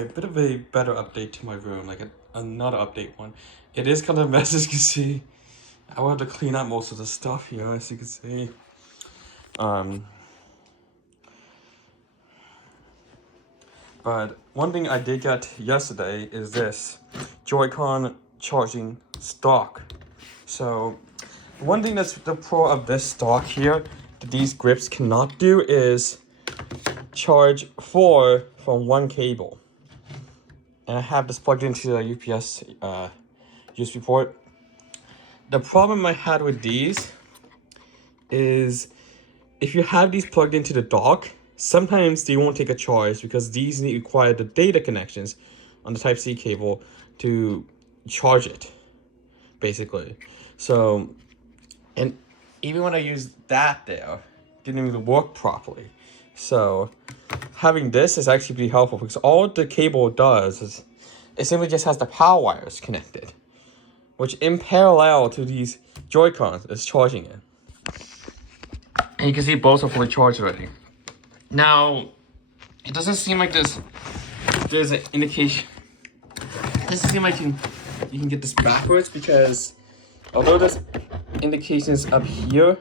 A bit of a better update to my room, like another update one. It is kind of a mess, as you can see. I will have to clean up most of the stuff here, as you can see. But one thing I did get yesterday is this Joy-Con charging stock. So one thing that's the pro of this stock here that these grips cannot do is charge 4 from one cable. And I have this plugged into the UPS USB port. The problem I had with these is if you have these plugged into the dock, sometimes they won't take a charge because these require the data connections on the Type-C cable to charge it, basically. So, and even when I used that there, it didn't even work properly. So having this is actually pretty helpful because all the cable does is it simply just has the power wires connected, which in parallel to these Joy-Cons is charging it. And you can see both are fully charged already. Now, it doesn't seem like there's an indication. It doesn't seem like you can get this backwards because although there's indications up here,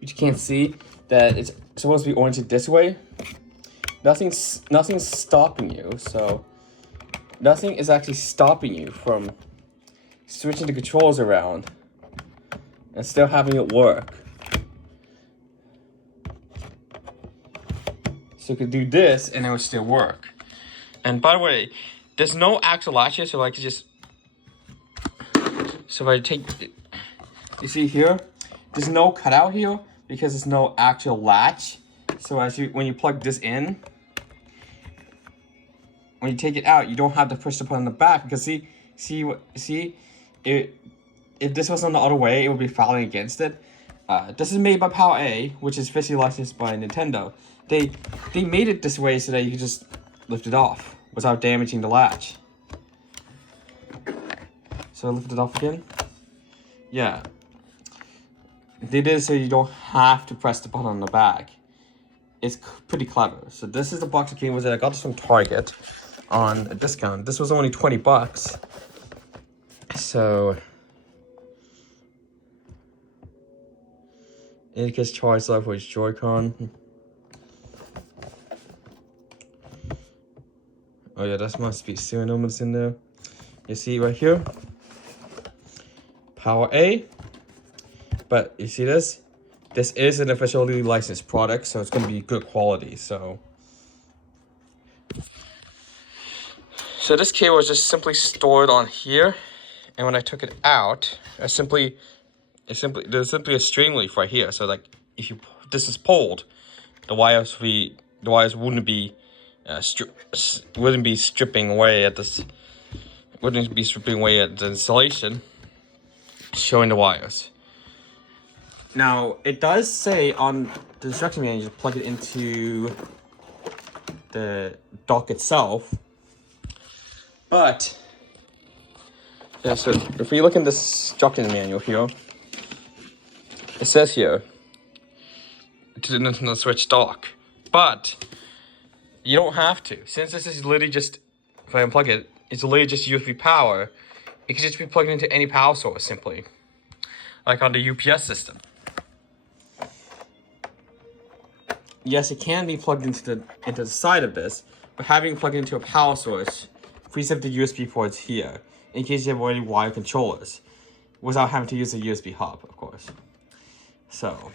which you can't see, that it's supposed to be oriented this way, nothing's stopping you. So nothing is actually stopping you from switching the controls around and still having it work. So you could do this and it would still work. And by the way, there's no actual latches, so I could just, so if I take, you see here, there's no cutout here because there's no actual latch. So when you plug this in, when you take it out, you don't have to push the button on the back because if this was on the other way, it would be fouling against it. This is made by PowerA, which is officially licensed by Nintendo. They made it this way so that you can just lift it off without damaging the latch. So I lift it off again. Yeah. They did it so you don't have to press the button on the back. It's pretty clever. So this is the box of cables that I got this from Target on a discount. This was only 20 bucks. So it gets charged up with Joy-Con. Oh yeah, that must be serial numbers in there. You see right here, PowerA. But you see this? This is an officially licensed product, so it's gonna be good quality. So this cable is just simply stored on here, and when I took it out, there's simply a string leaf right here. So like if this is pulled, the wires wouldn't be stripping away at the installation, showing the wires. Now it does say on the instruction manual to plug it into the dock itself, but yeah. So if we look in the instruction manual here, it says here to switch dock, but you don't have to. Since this is literally just, if I unplug it, it's literally just USB power. It can just be plugged into any power source simply, like on the UPS system. Yes, it can be plugged into the side of this, but having it plugged into a power source frees up the USB ports here in case you have already wired controllers, without having to use a USB hub, of course. So,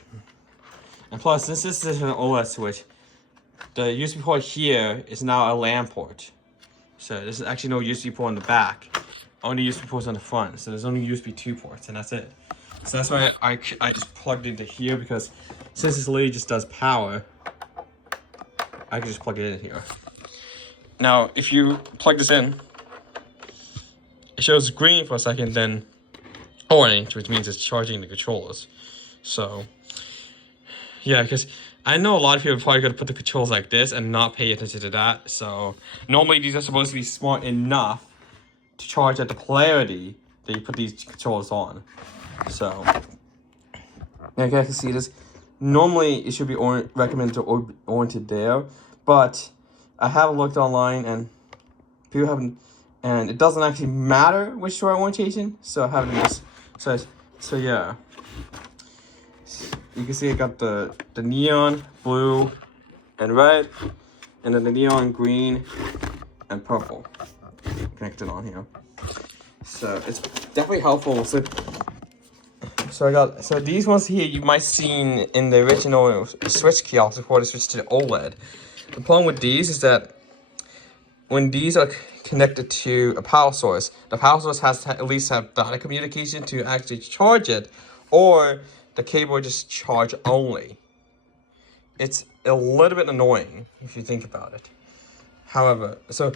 and plus, since this is an OLED switch, the USB port here is now a LAN port. So there's actually no USB port on the back, only USB ports on the front. So there's only USB 2 ports, and that's it. So that's why I just plugged into here, because since this literally just does power, I can just plug it in here. Now, if you plug this in, it shows green for a second, then orange, which means it's charging the controllers. So, yeah, because I know a lot of people are probably going to put the controls like this and not pay attention to that. So, normally these are supposed to be smart enough to charge at the polarity that you put these controls on. So, you guys can see this. Normally, it should be recommended to oriented there, but I have looked online and People haven't, and it doesn't actually matter which door orientation. So I have this. So yeah. You can see I got the neon blue and red, and then the neon green and purple connected on here. So it's definitely helpful. So these ones here you might seen in the original Switch kiosk before they switched to the OLED. The problem with these is that when these are connected to a power source, the power source has to at least have data communication to actually charge it, or the cable just charge only. It's a little bit annoying if you think about it. However, so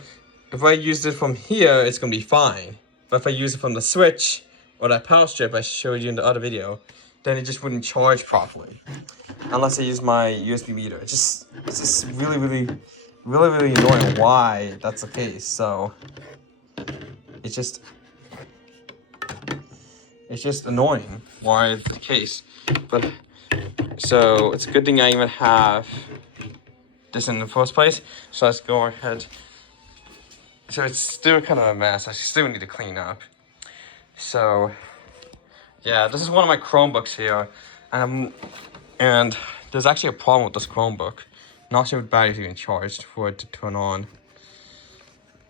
if I use it from here, it's gonna be fine. But if I use it from the Switch or that power strip I showed you in the other video, then it just wouldn't charge properly. Unless I use my USB meter. It's just really annoying why that's the case. So it's just annoying why it's the case. But so it's a good thing I even have this in the first place. So let's go ahead. So it's still kind of a mess. I still need to clean up. So yeah, this is one of my Chromebooks here, and there's actually a problem with this Chromebook. Not sure if the battery's even charged for it to turn on.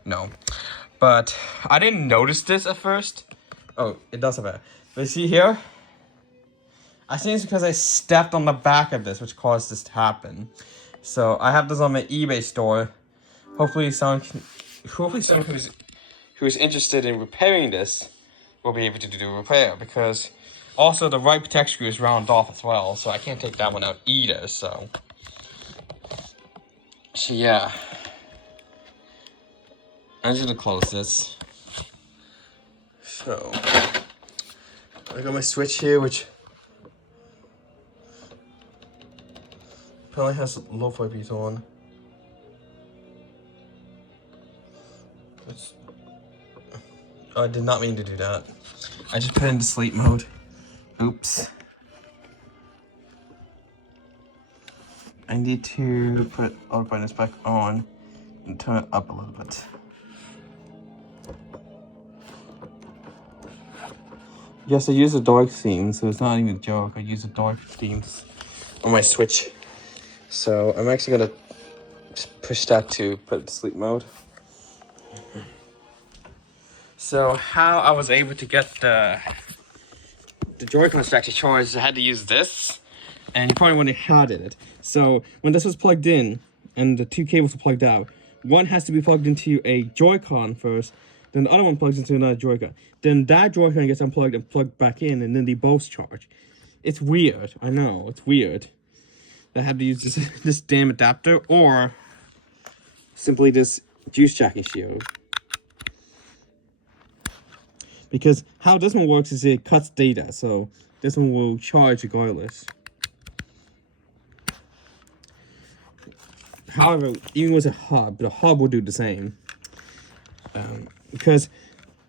No, but I didn't notice this at first. Oh, it does have a. But see here, I think it's because I stepped on the back of this, which caused this to happen. So I have this on my eBay store. Hopefully someone who's interested in repairing this will be able to do the repair, because also the right protect screw is round off as well, so I can't take that one out either. So yeah, I'm just gonna close this. So I got my Switch here, which apparently has lo-fi beats on. Oh, I did not mean to do that. I just put it into sleep mode. Oops. I need to put auto brightness back on and turn it up a little bit. Yes, I use the dark theme, so it's not even a joke. I use the dark themes on my Switch. So I'm actually gonna just push that to put it to sleep mode. So how I was able to get the Joy-Cons to actually charge, I had to use this, and you probably wouldn't have had it. So when this was plugged in and the two cables were plugged out, one has to be plugged into a Joy-Con first, then the other one plugs into another Joy-Con. Then that Joy-Con gets unplugged and plugged back in, and then they both charge. It's weird. I know, it's weird. I have to use this damn adapter, or simply this juice jacking shield. Because how this one works is it cuts data, so this one will charge regardless. However, even with a hub, the hub will do the same. Because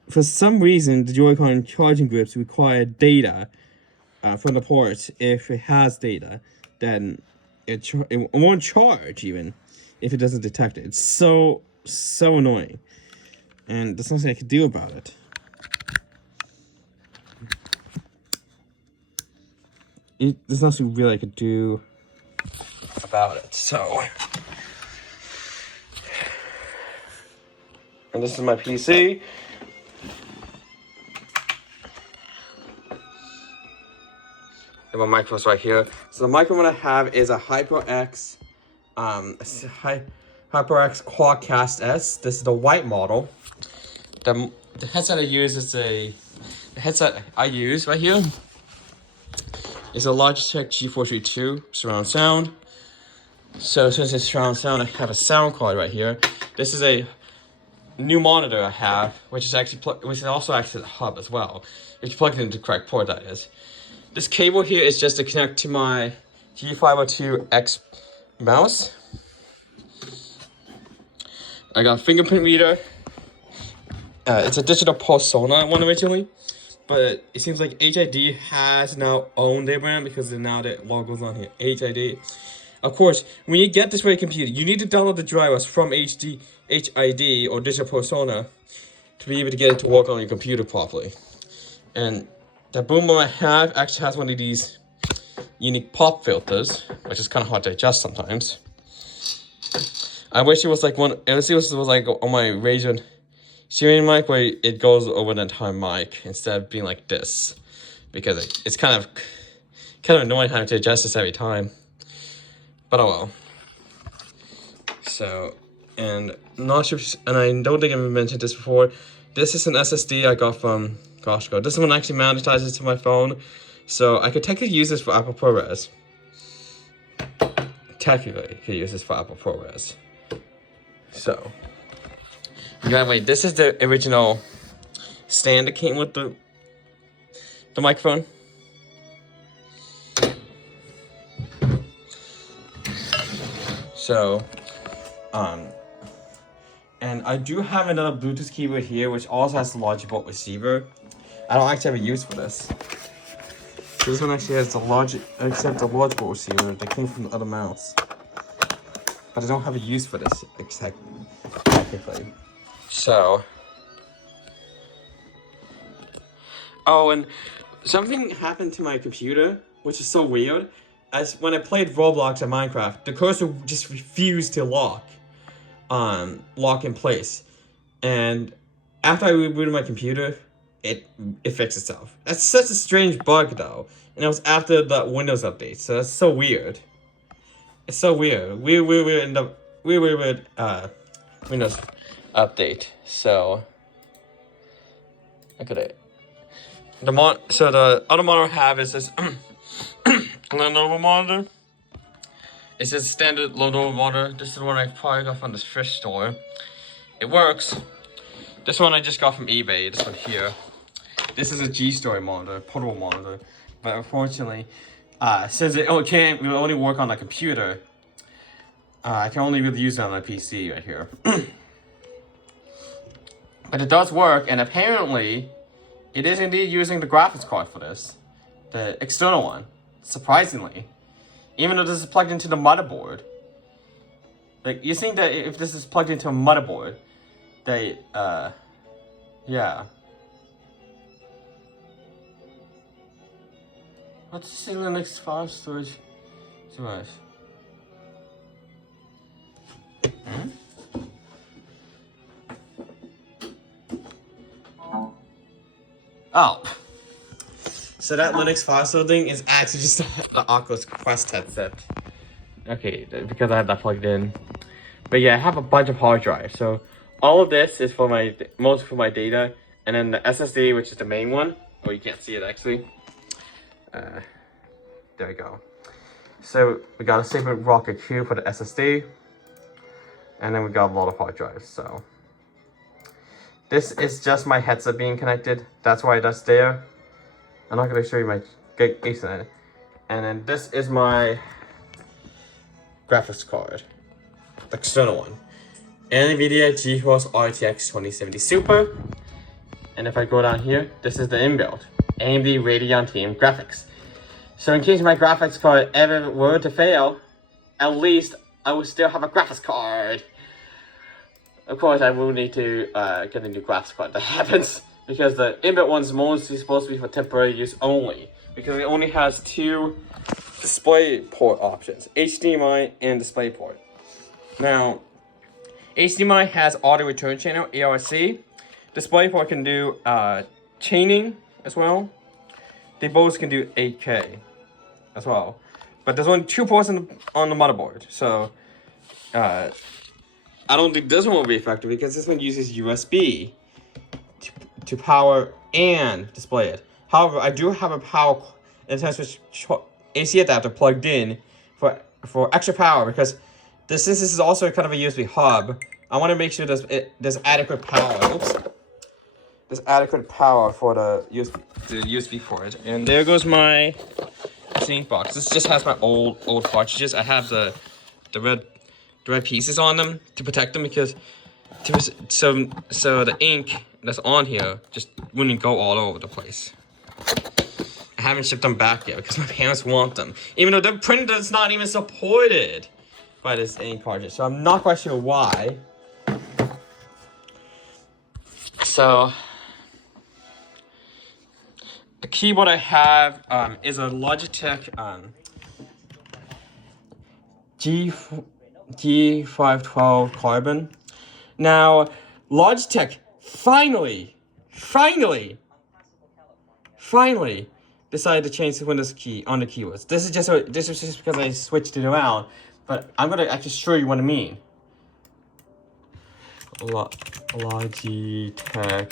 for some reason, the Joy-Con charging grips require data from the port. If it has data, then it won't charge even if it doesn't detect it. It's so annoying. And there's nothing I can do about it. There's nothing really I could do about it. So, and this is my PC. And my microphone's right here. So the microphone I have is a HyperX, HyperX Quadcast S. This is the white model. The headset I use is the headset I use right here. It's a Logitech G432 surround sound. So since it's surround sound, I have a sound card right here. This is a new monitor I have, which is also actually the hub as well. If you plug it into the correct port, that is. This cable here is just to connect to my G502X mouse. I got a fingerprint reader. It's a digital pulse sonar one originally. But it seems like HID has now owned their brand, because now their logo's on here, HID. Of course, when you get this for your computer, you need to download the drivers from HID or Digital Persona to be able to get it to work on your computer properly. And the boom boom I have actually has one of these unique pop filters, which is kind of hard to adjust sometimes. I wish it was like one. I wish it was like on my Razer Sirius mic where it goes over the entire mic instead of being like this, because it's kind of annoying having to adjust this every time. But oh well. So, and not sure, and I don't think I've mentioned this before. This is an SSD I got from Costco. This one actually magnetizes to my phone, so I could technically use this for Apple ProRes. Technically, I could use this for Apple ProRes. So, anyway, this is the original stand that came with the microphone. So, and I do have another Bluetooth keyboard here, which also has the Logitech receiver. I don't actually have a use for this. So this one actually has the Logitech receiver that came from the other mouse. But I don't have a use for this, technically. So. Oh, and something happened to my computer, which is so weird. As when I played Roblox and Minecraft, the cursor just refused to lock in place. And after I rebooted my computer, it fixed itself. That's such a strange bug though. And it was after the Windows update, so that's so weird. It's so weird. We were in the Windows update. So look at it. So the other monitor I have is this Lenovo monitor. It's a standard Lenovo monitor. This is the one I probably got from this thrift store. It works. This one I just got from eBay. This one here. This is a G-Story monitor, portable monitor. But unfortunately, since it can't only work on a computer, I can only really use it on my PC right here. But it does work, and apparently, it is indeed using the graphics card for this. The external one. Surprisingly. Even though this is plugged into the motherboard. Like, you think that if this is plugged into a motherboard, they, yeah. What's the Linux file storage device? Oh. So that Linux file store thing is actually just the Oculus Quest headset. Okay, because I have that plugged in. But yeah, I have a bunch of hard drives. So all of this is for most for my data. And then the SSD, which is the main one. Oh, you can't see it actually. There we go. So we got a separate Rocket Q for the SSD. And then we got a lot of hard drives, so. This is just my headset being connected. That's why that's there. I'm not going to show you my Ethernet. And then this is my graphics card. The external one. NVIDIA GeForce RTX 2070 Super. And if I go down here, this is the inbuilt AMD Radeon Team graphics. So in case my graphics card ever were to fail, at least I will still have a graphics card. Of course, I will need to get a new graphics card that happens, because the inbuilt one's mostly supposed to be for temporary use only, because it only has two display port options, HDMI and DisplayPort. Now, HDMI has auto return channel, ARC. DisplayPort can do chaining as well. They both can do 8K as well. But there's only 2 ports on the motherboard, so I don't think this one will be effective because this one uses USB to power and display it. However, I do have a power Nintendo Switch AC adapter plugged in for extra power, because since this is also kind of a USB hub, I want to make sure there's adequate power. Oops. There's adequate power for the USB for it. And there goes my sync box. This just has my old cartridges. I have the red pieces on them to protect them, because so the ink that's on here just wouldn't go all over the place. I haven't shipped them back yet because my parents want them. Even though the printer is not even supported by this ink cartridge. So I'm not quite sure why. So the keyboard I have is a Logitech G512 Carbon. Now, Logitech finally decided to change the Windows key on the keyboards. This is just because I switched it around, but I'm gonna actually show you what I mean. Logitech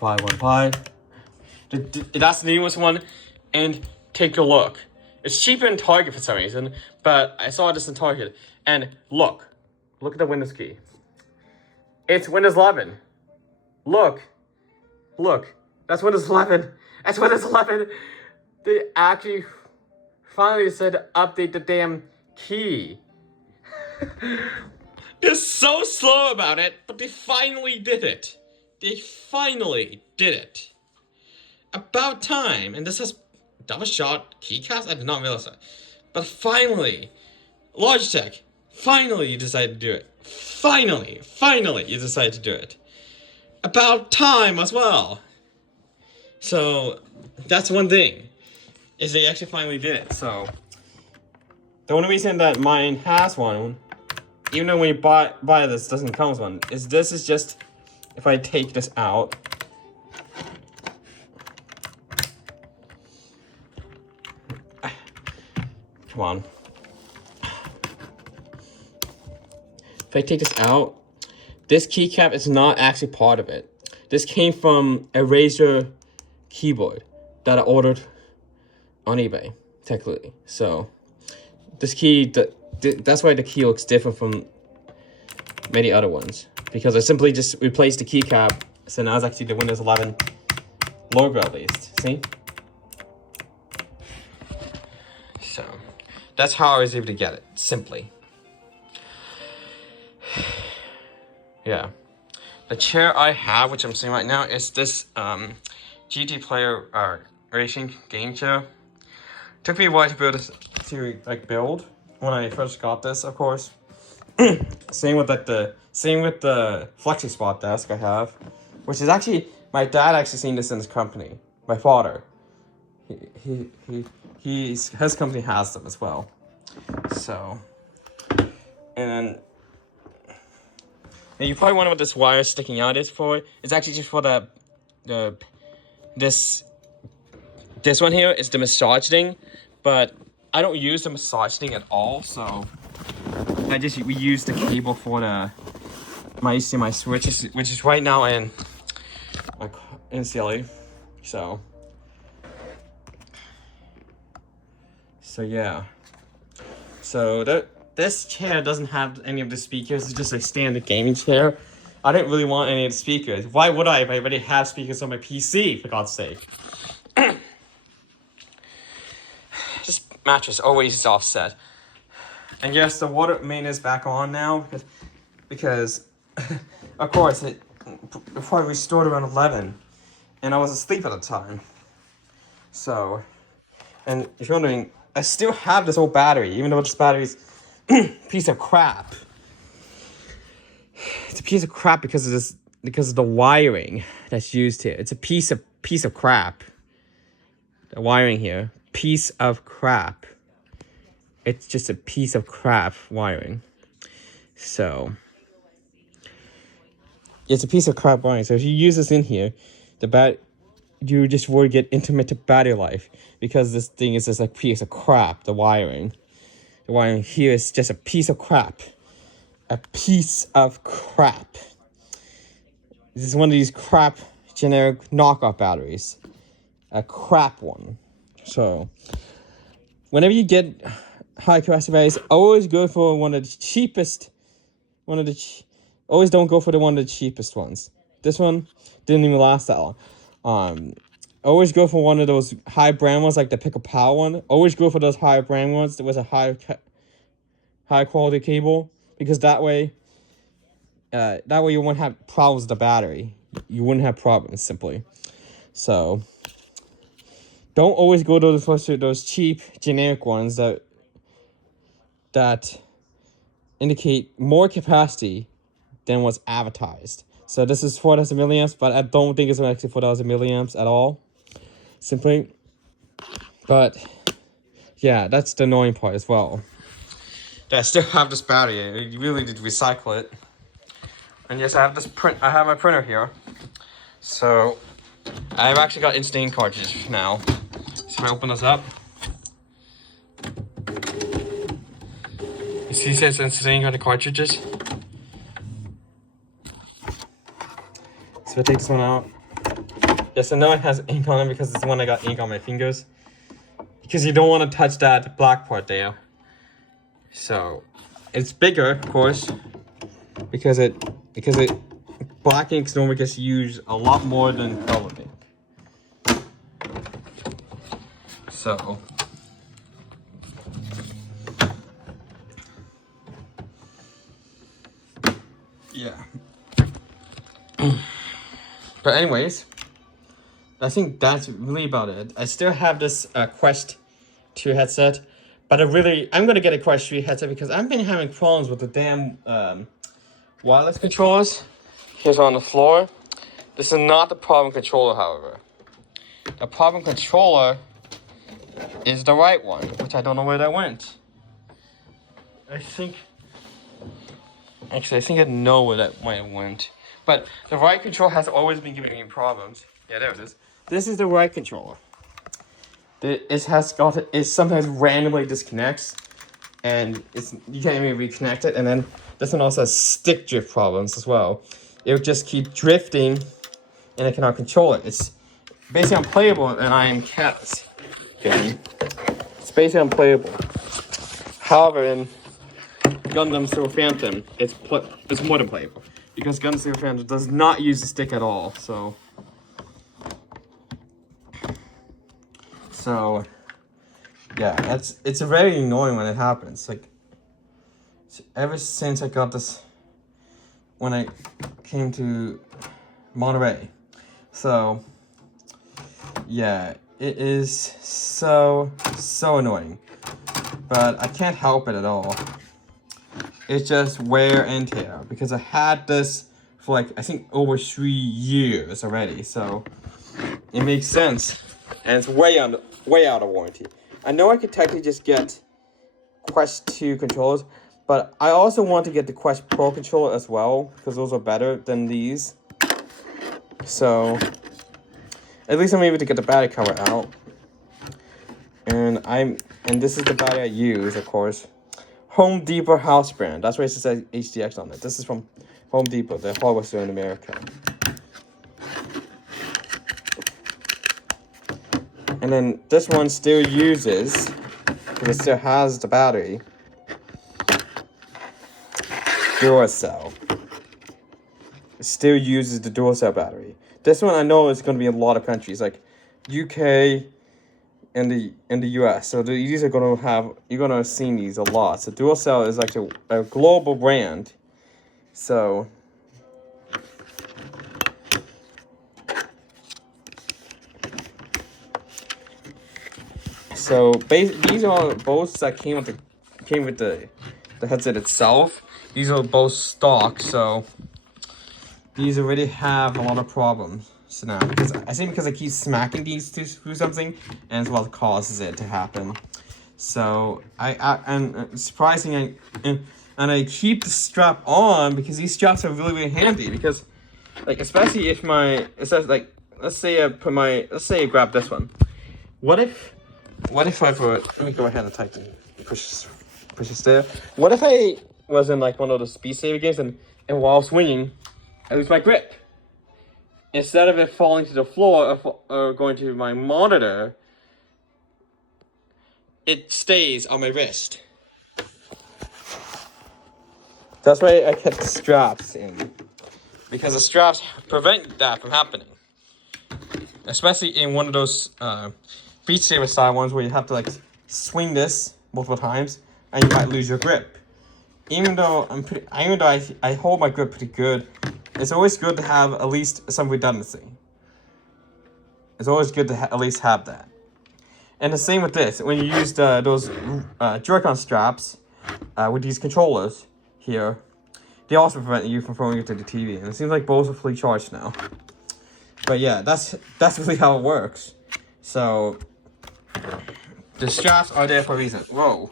G515. That's the newest one, and take a look. It's cheaper in Target for some reason, but I saw this in Target, and look at the Windows key. It's Windows 11. Look, that's Windows 11. That's Windows 11. They actually finally said to update the damn key. They're so slow about it, but they finally did it. They finally did it. About time. And this has double shot keycaps? I did not realize that. But finally, Logitech, finally you decided to do it. Finally you decided to do it. About time as well. So that's one thing, is they actually finally did it. So the only reason that mine has one, even though when you buy this doesn't come with one, is this is just, if I take this out, come on. If I take this out, this keycap is not actually part of it. This came from a Razer keyboard that I ordered on eBay, technically. So this key, that's why the key looks different from many other ones, because I simply just replaced the keycap, so now it's actually the Windows 11 logo at least. See? So that's how I was able to get it, simply. Yeah. The chair I have, which I'm sitting right now, is this GT Player racing game chair. Took me a while to build when I first got this, of course. Same with the Flexi Spot desk I have, which is actually, my dad actually seen this in his company. My father, his company has them as well. So, and you probably wonder what this wire sticking out is for. It's actually just for this one here is the massage thing, but I don't use the massage thing at all, so we use the cable for my switch, which is right now in CLE. So yeah. So this chair doesn't have any of the speakers. It's just a standard gaming chair. I didn't really want any of the speakers. Why would I if I already have speakers on my PC, for God's sake? This mattress always is offset. And yes, the water main is back on now because of course, before I restored around 11, and I was asleep at the time. So, and if you're wondering, I still have this old battery, even though this battery's piece of crap. It's a piece of crap because of the wiring that's used here. It's a piece of crap. The wiring here, piece of crap. It's just a piece of crap wiring. So it's a piece of crap wiring. So if you use this in here, you just will get intermittent battery life because this thing is just a piece of crap. The wiring here is just a piece of crap. A piece of crap. This is one of these crap generic knockoff batteries. A crap one. So whenever you get high capacity batteries, always go for one of the cheapest. Always don't go for the one of the cheapest ones. This one didn't even last that long. Always go for one of those high brand ones, like the Pick a Power one. Always go for those high brand ones that was a high quality cable, because that way you won't have problems with the battery. You wouldn't have problems, simply. So don't always go to those cheap generic ones that indicate more capacity than what's advertised. So this is 4,000 milliamps, but I don't think it's actually 4,000 milliamps at all. Simply. But yeah, that's the annoying part as well. I still have this battery. I really did recycle it. And yes, I have this print. I have my printer here. So I've actually got instant ink cartridges now. So if I open this up, you see it says instant ink on the cartridges. So I take this one out. Yes, I know it has ink on it because it's the one I got ink on my fingers. Because you don't want to touch that black part there. So it's bigger, of course, because black ink normally gets used a lot more than colored ink. So yeah. But anyways, I think that's really about it. I still have this Quest 2 headset, but I'm gonna get a Quest 3 headset because I've been having problems with the damn wireless controllers. Here's on the floor. This is not the problem controller, however. The problem controller is the right one, which I don't know where that went. I think I know where that went. But the right controller has always been giving me problems. Yeah, there it is. This is the right controller. It sometimes randomly disconnects, and you can't even reconnect it. And then this one also has stick drift problems as well. It would just keep drifting, and I cannot control it. It's basically unplayable, and I am careless. Okay, it's basically unplayable. However, in Gundam Zero Phantom, it's more than playable because Gundam Zero Phantom does not use the stick at all. So yeah, it's very annoying when it happens. Like ever since I got this, when I came to Monterey. So yeah, it is so annoying, but I can't help it at all. It's just wear and tear because I had this for like I think over 3 years already. So it makes sense, and it's way out of warranty. I know I could technically just get Quest 2 controllers, but I also want to get the Quest Pro controller as well because those are better than these. So at least I'm able to get the battery cover out. And this is the battery I use, of course. Home Depot house brand. That's why it says HDX on it. This is from Home Depot, the hardware store in America. And then this one still uses, because it still has the battery, Duracell. It still uses the Duracell battery. This one I know is going to be in a lot of countries, like UK and the US. So these are going to you're going to have seen these a lot. So Duracell is like a global brand. So these are both that came with the headset itself. These are both stock, so these already have a lot of problems. So now because I keep smacking these through something, and it's what causes it to happen. So and surprisingly, and I keep the strap on because these straps are really handy because, like, especially if it says like let's say I grab this one. What if I let me go ahead and type in push this there. What if I was in like one of those Speed Saver games and while swinging, I lose my grip? Instead of it falling to the floor or going to my monitor, it stays on my wrist. That's why I kept the straps in, because the straps prevent that from happening. Especially in one of those Beat Saber style ones where you have to like swing this multiple times and you might lose your grip. Even though I hold my grip pretty good, it's always good to have at least some redundancy. It's always good to at least have that. And the same with this. When you use those Joy-Con straps with these controllers here, they also prevent you from throwing it to the TV. And it seems like both are fully charged now. But yeah, that's really how it works. So the straps are there for a reason. Whoa.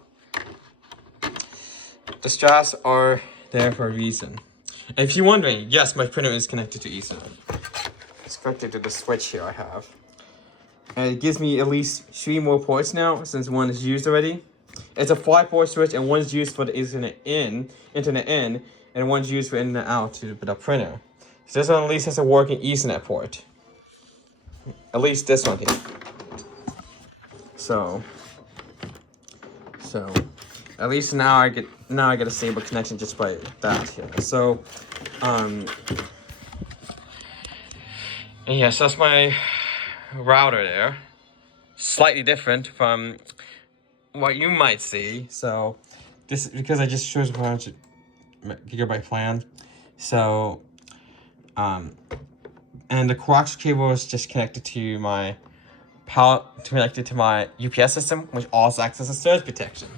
The straps are there for a reason. And if you're wondering, yes, my printer is connected to Ethernet. It's connected to the switch here I have. And it gives me at least 3 more ports now, since one is used already. It's a 5-port switch, and one's used for the internet in, and one's used for internet out to the printer. So this one at least has a working Ethernet port. At least this one here. So at least now I get a stable connection just by that here. So and yes, that's my router there. Slightly different from what you might see. So this is because I just chose 100 gigabyte plan. So and the coax cable is just connected to my UPS system, which also acts as a surge protection.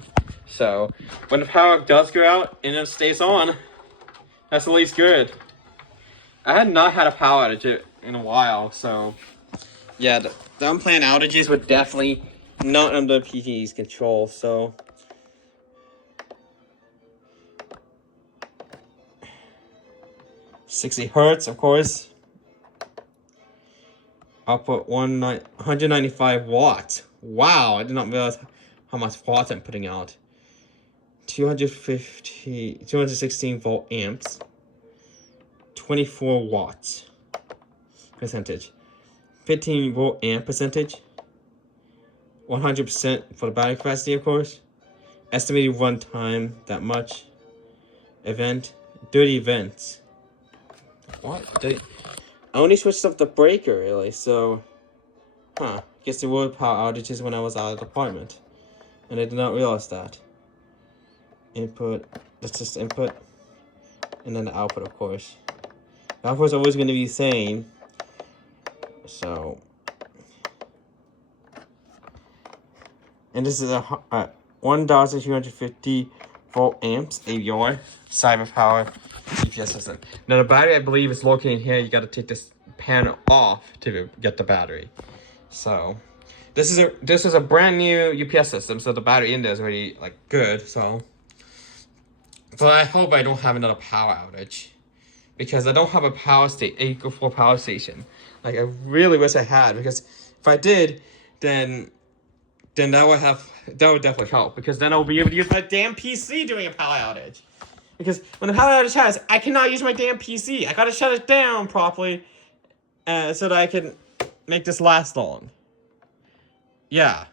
So when the power does go out and it stays on, that's at least good. I had not had a power outage in a while, so yeah, the unplanned outages were definitely not under PGE's control. So 60 hertz, of course. Output 195 watts. Wow, I did not realize how much watts I'm putting out. 216 volt amps. 24 watts percentage. 15 volt amp percentage. 100% for the battery capacity, of course. Estimated run time, that much. Event, 30 events. What? I only switched up the breaker, really, so... Guess there were power outages when I was out of the apartment. And I did not realize that. Input, that's just input. And then the output, of course. The output's always going to be the same. So... And this is a 1,250 volt amps AVR cyber power UPS system. Now the battery, I believe, is located here. You got to take this panel off to get the battery. So this is a brand new UPS system, so the battery in there is already like good. So, but I hope I don't have another power outage, because I don't have a equal 4 power station. Like I really wish I had, because if I did, then that would definitely help, because then I'll be able to use my damn PC during a power outage. Because when the power outage has, I cannot use my damn PC. I gotta shut it down properly, so that I can make this last long. Yeah.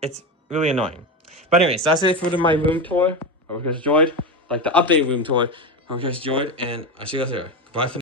It's really annoying. But anyways, that's it for my room tour. I hope you guys enjoyed. Like the updated room tour. I hope you guys enjoyed, and I'll see you guys later. Goodbye for now.